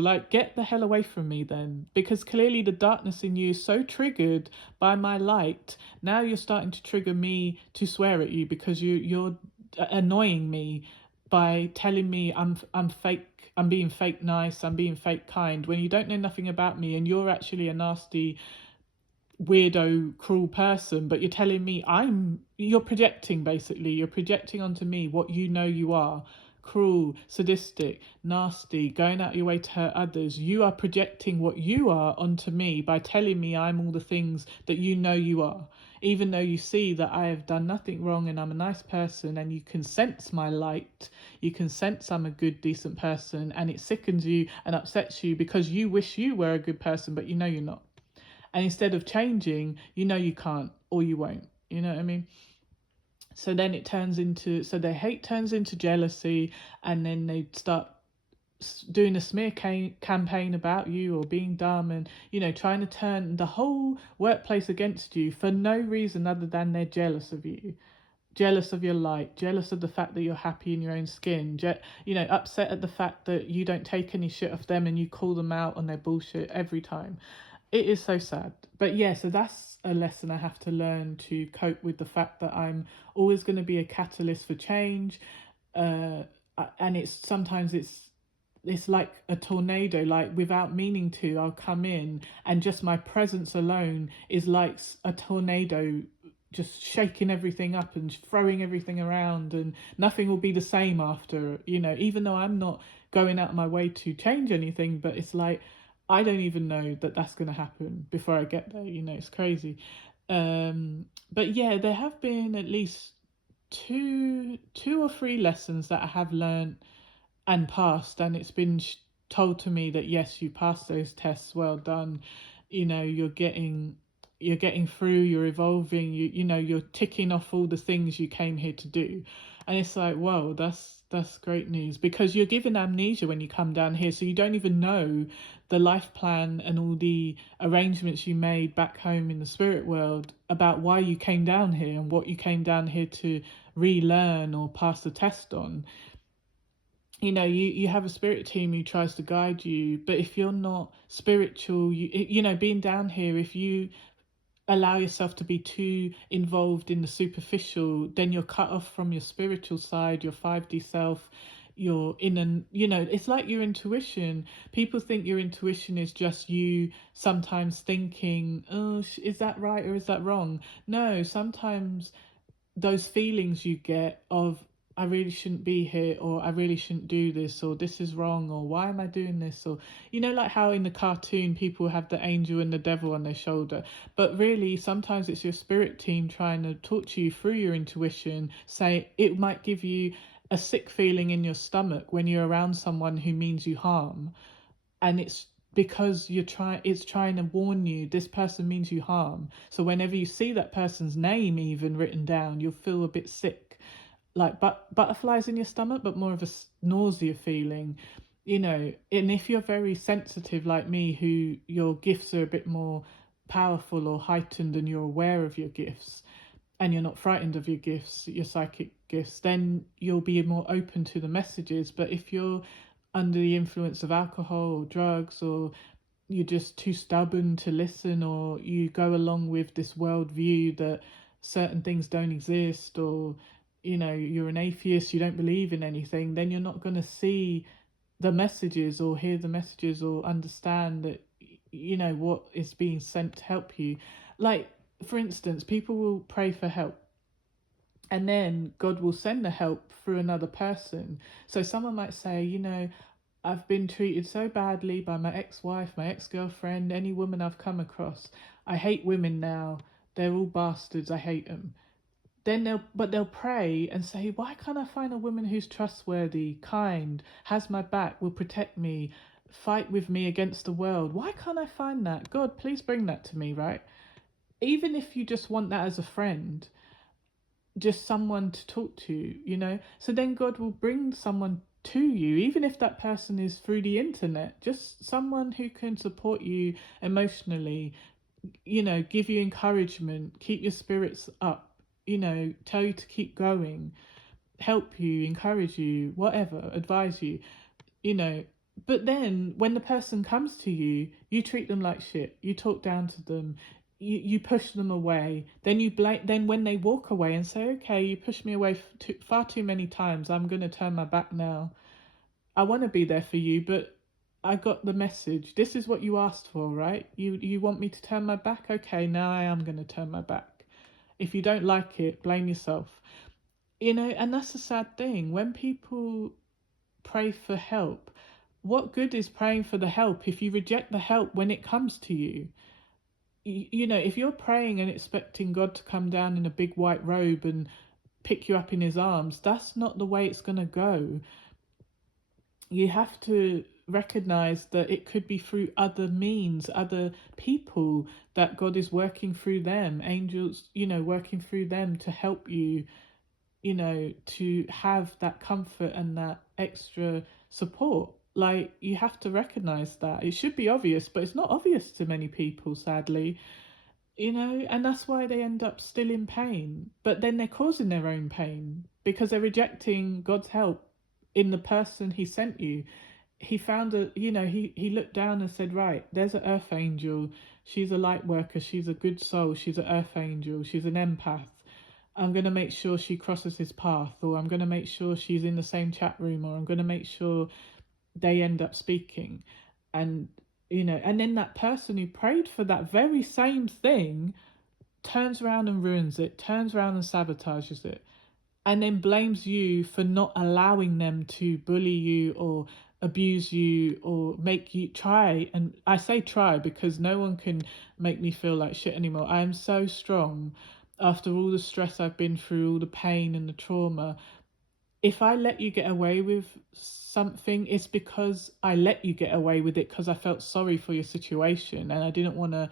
Like, get the hell away from me then, because clearly the darkness in you is so triggered by my light. Now you're starting to trigger me to swear at you because you're annoying me by telling me I'm fake, I'm being fake nice, I'm being fake kind, when you don't know nothing about me and you're actually a nasty, weirdo, cruel person. But you're telling me you're projecting, basically you're projecting onto me what you know you are: cruel, sadistic, nasty, going out your way to hurt others. You are projecting what you are onto me by telling me I'm all the things that you know you are, even though you see that I have done nothing wrong and I'm a nice person, and you can sense my light, you can sense I'm a good, decent person, and it sickens you and upsets you because you wish you were a good person, but you know you're not. And instead of changing, you know you can't or you won't. You know what I mean? So then it turns into, so their hate turns into jealousy, and then they start doing a smear campaign about you or being dumb, and trying to turn the whole workplace against you for no reason other than they're jealous of you, jealous of your light, jealous of the fact that you're happy in your own skin, upset at the fact that you don't take any shit off them and you call them out on their bullshit every time. It is so sad. But yeah, so that's a lesson I have to learn to cope with the fact that I'm always going to be a catalyst for change. uh and it's like a tornado, like without meaning to, I'll come in and just my presence alone is like a tornado, just shaking everything up and throwing everything around, and nothing will be the same after, even though I'm not going out of my way to change anything. But it's like I don't even know that that's going to happen before I get there. It's crazy. But yeah, there have been at least two or three lessons that I have learned and passed, and it's been told to me that yes, you passed those tests, well done. You're getting through, you're evolving, you're ticking off all the things you came here to do. And it's like, whoa, that's great news, because you're given amnesia when you come down here, so you don't even know the life plan and all the arrangements you made back home in the spirit world about why you came down here and what you came down here to relearn or pass the test on. You have a spirit team who tries to guide you, but if you're not spiritual, being down here, if you allow yourself to be too involved in the superficial, then you're cut off from your spiritual side, your 5D self. You're in an it's like your intuition. People think your intuition is just you sometimes thinking, oh, is that right or is that wrong? No, sometimes those feelings you get of, I really shouldn't be here, or I really shouldn't do this, or this is wrong, or why am I doing this, or like how in the cartoon people have the angel and the devil on their shoulder, but really sometimes it's your spirit team trying to talk to you through your intuition. Say it might give you a sick feeling in your stomach when you're around someone who means you harm, and it's because it's trying to warn you this person means you harm. So whenever you see that person's name even written down, you'll feel a bit sick, like butterflies in your stomach, but more of a nausea feeling. And if you're very sensitive like me, who your gifts are a bit more powerful or heightened, and you're aware of your gifts and you're not frightened of your gifts, your psychic gifts, then you'll be more open to the messages. But if you're under the influence of alcohol or drugs, or you're just too stubborn to listen, or you go along with this worldview that certain things don't exist, or you're an atheist, you don't believe in anything, then you're not going to see the messages or hear the messages or understand that what is being sent to help you. Like, for instance, people will pray for help, and then God will send the help through another person. So someone might say, I've been treated so badly by my ex-wife, my ex-girlfriend, any woman I've come across. I hate women now. They're all bastards. I hate them. Then they'll pray and say, why can't I find a woman who's trustworthy, kind, has my back, will protect me, fight with me against the world? Why can't I find that? God, please bring that to me, right? Even if you just want that as a friend, just someone to talk to, so then God will bring someone to you, even if that person is through the internet, just someone who can support you emotionally, give you encouragement, keep your spirits up, tell you to keep going, help you, encourage you, whatever, advise you, you know But then when the person comes to you, you treat them like shit. You talk down to them. You push them away. Then you blame. Then when they walk away and say, "Okay, you pushed me away far too many times. I'm gonna turn my back now. I want to be there for you, but I got the message. This is what you asked for, right? You want me to turn my back? Okay, now I am gonna turn my back. If you don't like it, blame yourself. And that's a sad thing when people pray for help. What good is praying for the help if you reject the help when it comes to you? If you're praying and expecting God to come down in a big white robe and pick you up in his arms, that's not the way it's going to go. You have to recognize that it could be through other means, other people, that God is working through them, angels, working through them to help you, to have that comfort and that extra support. Like, you have to recognize that. It should be obvious, but it's not obvious to many people, sadly. And that's why they end up still in pain. But then they're causing their own pain because they're rejecting God's help in the person he sent you. He found he looked down and said, right, there's an earth angel. She's a light worker. She's a good soul. She's an earth angel. She's an empath. I'm going to make sure she crosses his path, or I'm going to make sure she's in the same chat room, or I'm going to make sure they end up speaking. And then that person who prayed for that very same thing turns around and ruins it, turns around and sabotages it, and then blames you for not allowing them to bully you or abuse you or make you try. And I say try because no one can make me feel like shit anymore. I am so strong after all the stress I've been through, all the pain and the trauma. If I let you get away with something, it's because I let you get away with it because I felt sorry for your situation and I didn't want to,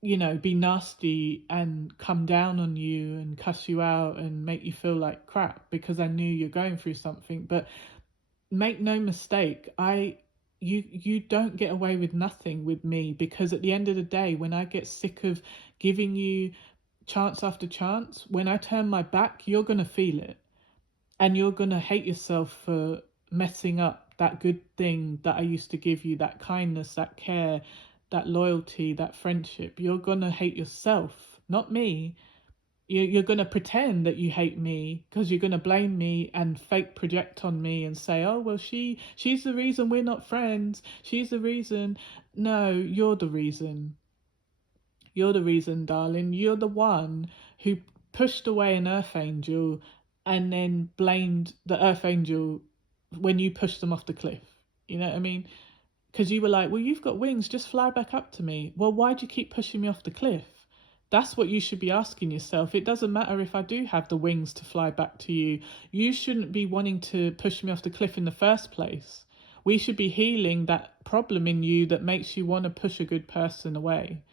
be nasty and come down on you and cuss you out and make you feel like crap because I knew you're going through something. But make no mistake, you don't get away with nothing with me, because at the end of the day, when I get sick of giving you chance after chance, when I turn my back, you're going to feel it. And you're going to hate yourself for messing up that good thing that I used to give you, that kindness, that care, that loyalty, that friendship. You're going to hate yourself, not me. You're going to pretend that you hate me because you're going to blame me and fake project on me and say, oh, well, she's the reason we're not friends. She's the reason. No, you're the reason. You're the reason, darling. You're the one who pushed away an earth angel and then blamed the earth angel when you pushed them off the cliff. You know what I mean? Because you were like, well, you've got wings, just fly back up to me. Well, why'd you keep pushing me off the cliff? That's what you should be asking yourself. It doesn't matter if I do have the wings to fly back to you. You shouldn't be wanting to push me off the cliff in the first place. We should be healing that problem in you that makes you want to push a good person away.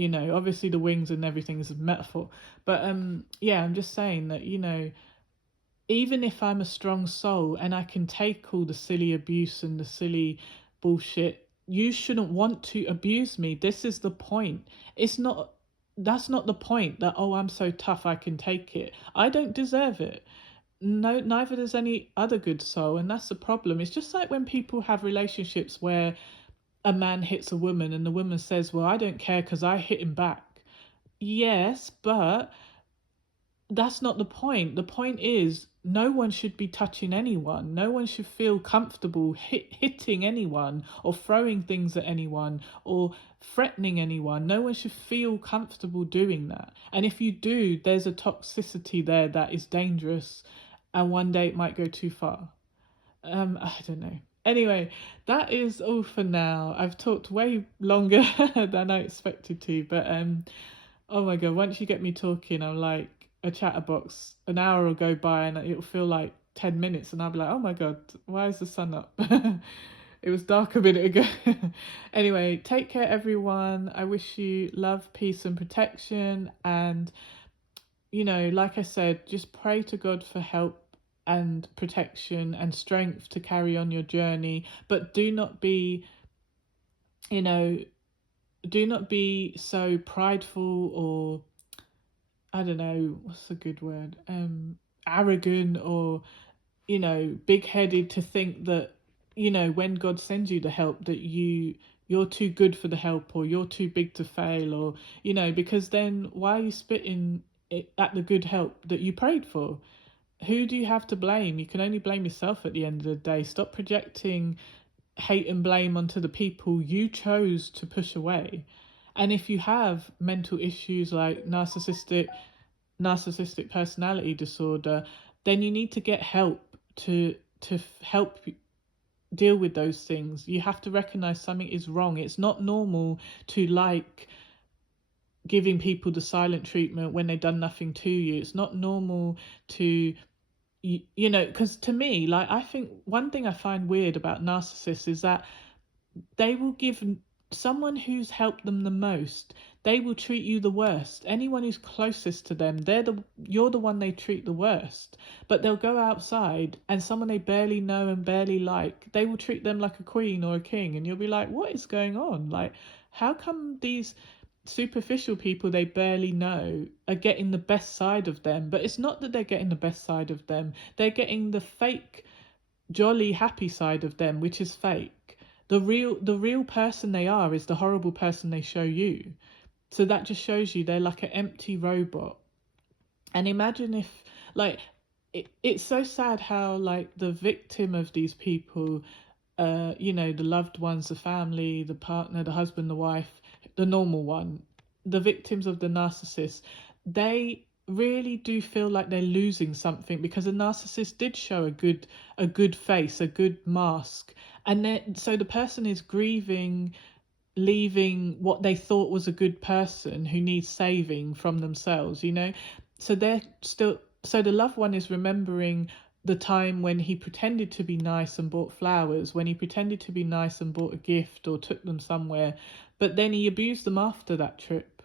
Obviously the wings and everything is a metaphor. But yeah, I'm just saying that, even if I'm a strong soul and I can take all the silly abuse and the silly bullshit, you shouldn't want to abuse me. This is the point. That's not the point, that, oh, I'm so tough I can take it. I don't deserve it. No, neither does any other good soul. And that's the problem. It's just like when people have relationships where a man hits a woman and the woman says, well, I don't care because I hit him back. Yes, but that's not the point. The point is, no one should be touching anyone. No one should feel comfortable hitting anyone or throwing things at anyone or threatening anyone. No one should feel comfortable doing that. And if you do, there's a toxicity there that is dangerous, and one day it might go too far. I don't know. Anyway, that is all for now. I've talked way longer than I expected to, but oh my god, once you get me talking, I'm like a chatterbox. An hour will go by and it'll feel like 10 minutes, and I'll be like, oh my god, why is the sun up? It was dark a minute ago. Anyway, take care, everyone. I wish you love, peace, and protection. And, like I said, just pray to God for help and protection and strength to carry on your journey. But do not be, do not be so prideful, or I don't know, what's a good word? Arrogant, or, big headed, to think that, when God sends you the help, that you're too good for the help, or you're too big to fail, or because then why are you spitting it at the good help that you prayed for? Who do you have to blame? You can only blame yourself at the end of the day. Stop projecting hate and blame onto the people you chose to push away. And if you have mental issues like narcissistic personality disorder, then you need to get help to help deal with those things. You have to recognize something is wrong. It's not normal to like giving people the silent treatment when they've done nothing to you. It's not normal to because to me, like, I think one thing I find weird about narcissists is that they will give someone who's helped them the most, they will treat you the worst. Anyone who's closest to them, you're the one they treat the worst. But they'll go outside and someone they barely know and barely like, they will treat them like a queen or a king, and you'll be like, what is going on? Like, how come these superficial people they barely know are getting the best side of them? But it's not that they're getting the best side of them, they're getting the fake jolly happy side of them, which is fake. The real person they are is the horrible person they show you. So that just shows you they're like an empty robot. And imagine if, like, it's so sad how, like, the victim of these people, the loved ones, the family, the partner, the husband, the wife, the normal one, the victims of the narcissist, they really do feel like they're losing something, because a narcissist did show a good face, a good mask, and then so the person is grieving leaving what they thought was a good person who needs saving from themselves. So they're still, so the loved one is remembering the time when he pretended to be nice and bought flowers, when he pretended to be nice and bought a gift or took them somewhere, but then he abused them after that trip.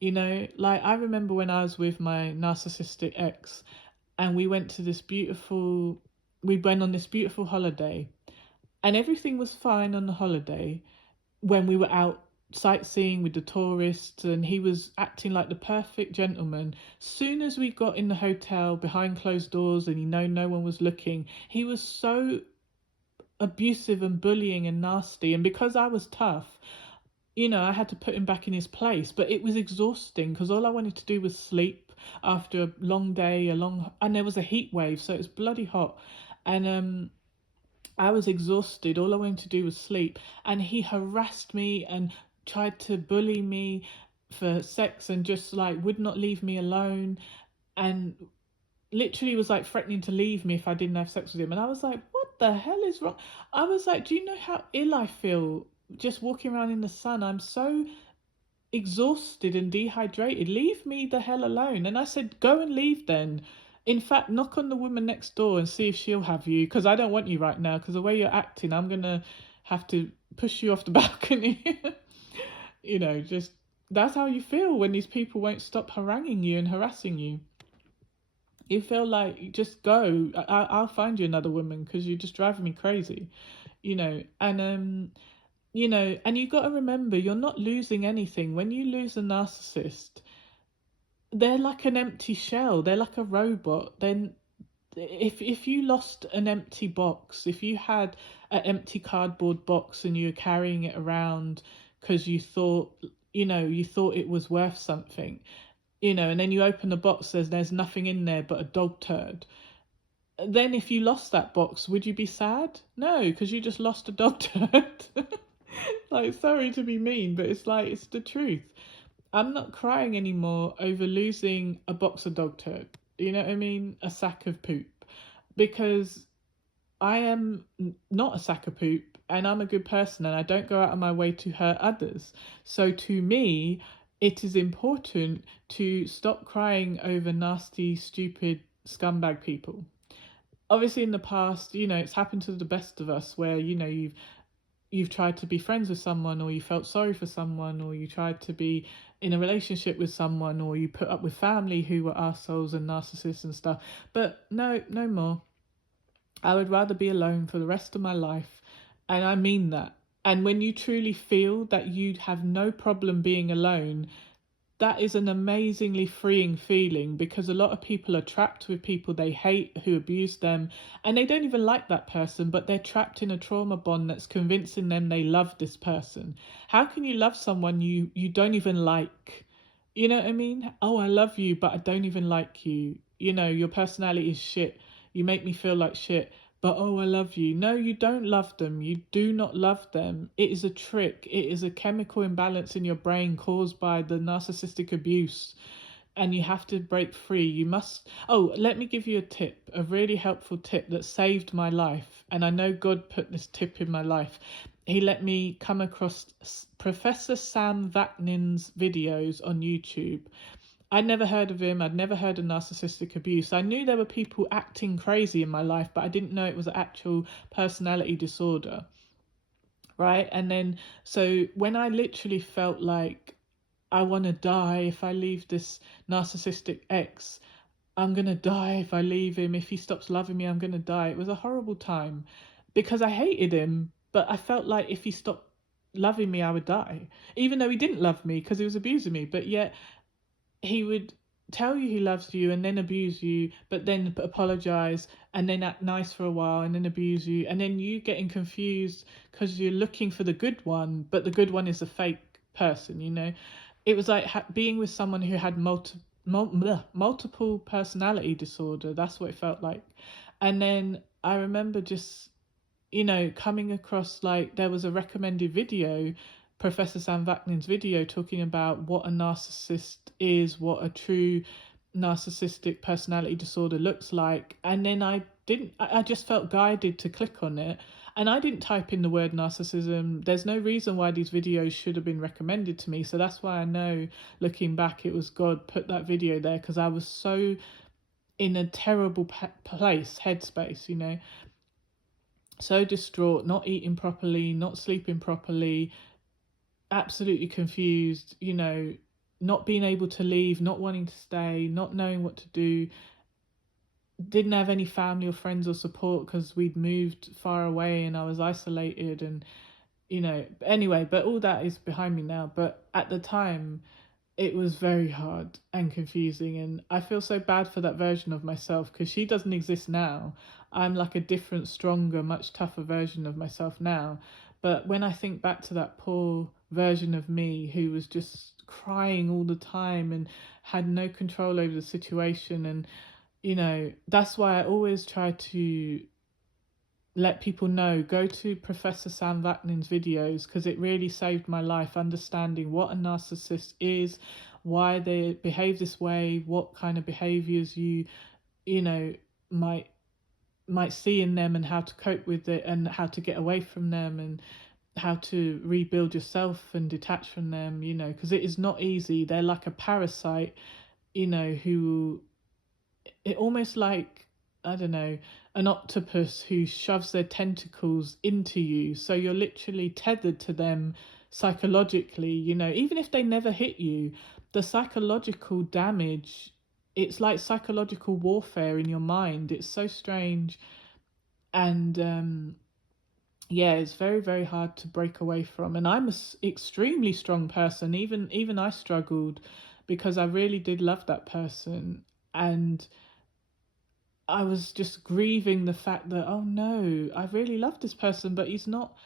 Like, I remember when I was with my narcissistic ex, and we went on this beautiful holiday, and everything was fine on the holiday when we were out sightseeing with the tourists, and he was acting like the perfect gentleman. Soon as we got in the hotel behind closed doors and no one was looking, he was so abusive and bullying and nasty. And because I was tough, I had to put him back in his place. But it was exhausting because all I wanted to do was sleep after a long day, and there was a heat wave, so it was bloody hot. And I was exhausted. All I wanted to do was sleep. And he harassed me and tried to bully me for sex, and just like would not leave me alone, and literally was like threatening to leave me if I didn't have sex with him. And I was like, what the hell is wrong? I was like, do you know how ill I feel just walking around in the sun? I'm so exhausted and dehydrated. Leave me the hell alone. And I said, go and leave then. In fact, knock on the woman next door and see if she'll have you, because I don't want you right now, because the way you're acting, I'm going to have to push you off the balcony. Just that's how you feel when these people won't stop haranguing you and harassing you. You feel like, just go. I'll find you another woman, because you're just driving me crazy. And you got to remember, you're not losing anything. When you lose a narcissist, they're like an empty shell. They're like a robot. Then if you lost an empty box, if you had an empty cardboard box and you were carrying it around because you thought it was worth something, and then you open the box, there's nothing in there but a dog turd. Then if you lost that box, would you be sad? No, because you just lost a dog turd. Like, sorry to be mean, but it's like, it's the truth. I'm not crying anymore over losing a box of dog turd. You know what I mean? A sack of poop. Because I am not a sack of poop, and I'm a good person, and I don't go out of my way to hurt others. So to me, it is important to stop crying over nasty, stupid, scumbag people. Obviously, in the past, it's happened to the best of us, where you've tried to be friends with someone, or you felt sorry for someone, or you tried to be in a relationship with someone, or you put up with family who were assholes and narcissists and stuff. But no more. I would rather be alone for the rest of my life. And I mean that. And when you truly feel that you have no problem being alone, that is an amazingly freeing feeling, because a lot of people are trapped with people they hate who abuse them, and they don't even like that person, but they're trapped in a trauma bond that's convincing them they love this person. How can you love someone you don't even like? You know what I mean? Oh, I love you, but I don't even like you. You know, your personality is shit. You make me feel like shit. But oh, I love you. No, you don't love them. You do not love them. It is a trick. It is a chemical imbalance in your brain caused by the narcissistic abuse. And you have to break free. You must. Oh, let me give you a tip, a really helpful tip that saved my life. And I know God put this tip in my life. He let me come across Professor Sam Vaknin's videos on YouTube. I'd never heard of him. I'd never heard of narcissistic abuse. I knew there were people acting crazy in my life, but I didn't know it was an actual personality disorder. Right. And then, so when I literally felt like I want to die if I leave this narcissistic ex, I'm going to die if I leave him. If he stops loving me, I'm going to die. It was a horrible time because I hated him, but I felt like if he stopped loving me, I would die, even though he didn't love me because he was abusing me. But yet, he would tell you he loves you and then abuse you, but then apologize and then act nice for a while and then abuse you, and then you getting confused because you're looking for the good one, but the good one is a fake person. You know, it was like being with someone who had multiple personality disorder. That's what it felt like. And then I remember just, you know, coming across, like, there was a recommended video, Professor Sam Vaknin's video, talking about what a narcissist is, what a true narcissistic personality disorder looks like. And then I just felt guided to click on it. And I didn't type in the word narcissism. There's no reason why these videos should have been recommended to me. So that's why I know, looking back, it was God put that video there, because I was so in a terrible place, headspace, you know, so distraught, not eating properly, not sleeping properly, absolutely confused, you know, not being able to leave, not wanting to stay, not knowing what to do. Didn't have any family or friends or support because we'd moved far away and I was isolated, and, you know, anyway, but all that is behind me now. But at the time, it was very hard and confusing, and I feel so bad for that version of myself because she doesn't exist now. I'm like a different, stronger, much tougher version of myself now. But when I think back to that poor version of me who was just crying all the time and had no control over the situation, and, you know, that's why I always try to let people know, go to Professor Sam Vaknin's videos, because it really saved my life, understanding what a narcissist is, why they behave this way, what kind of behaviors you know, might see in them, and how to cope with it, and how to get away from them, and how to rebuild yourself and detach from them, you know, because it is not easy. They're like a parasite, you know, who, it almost like, I don't know, an octopus who shoves their tentacles into you. So you're literally tethered to them psychologically, you know, even if they never hit you, the psychological damage, it's like psychological warfare in your mind. It's so strange. And yeah, it's very, very hard to break away from. And I'm extremely strong person. Even I struggled because I really did love that person. And I was just grieving the fact that, oh no, I really love this person, but he's not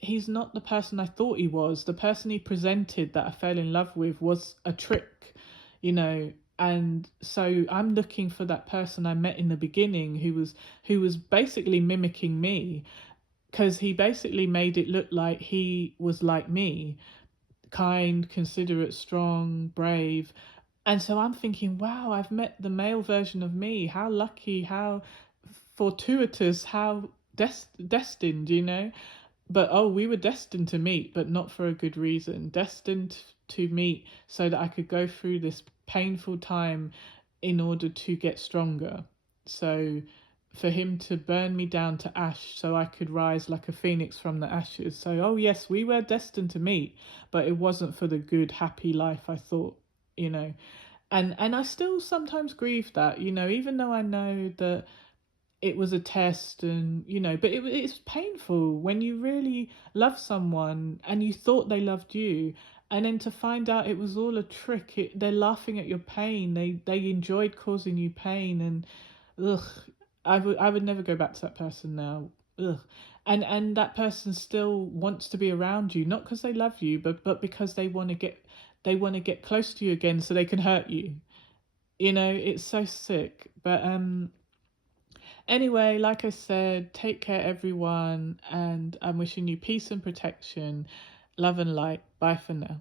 the person I thought he was. The person he presented that I fell in love with was a trick, you know. And so I'm looking for that person I met in the beginning who was basically mimicking me, because he basically made it look like he was like me, kind, considerate, strong, brave. And so I'm thinking, wow, I've met the male version of me. How lucky, how fortuitous, how destined, you know? But oh, we were destined to meet, but not for a good reason. Destined to meet so that I could go through this painful time in order to get stronger. So for him to burn me down to ash so I could rise like a phoenix from the ashes. So, oh yes, we were destined to meet, but it wasn't for the good, happy life I thought, you know. And I still sometimes grieve that, you know, even though I know that it was a test, and, you know, but it's painful when you really love someone and you thought they loved you, and then to find out it was all a trick. They're laughing at your pain. They enjoyed causing you pain, and ugh, I would never go back to that person now. Ugh. And that person still wants to be around you, not because they love you, but because they want to get close to you again so they can hurt you. It's so sick. But anyway, like I said, take care everyone, and I'm wishing you peace and protection, love and light. Bye for now.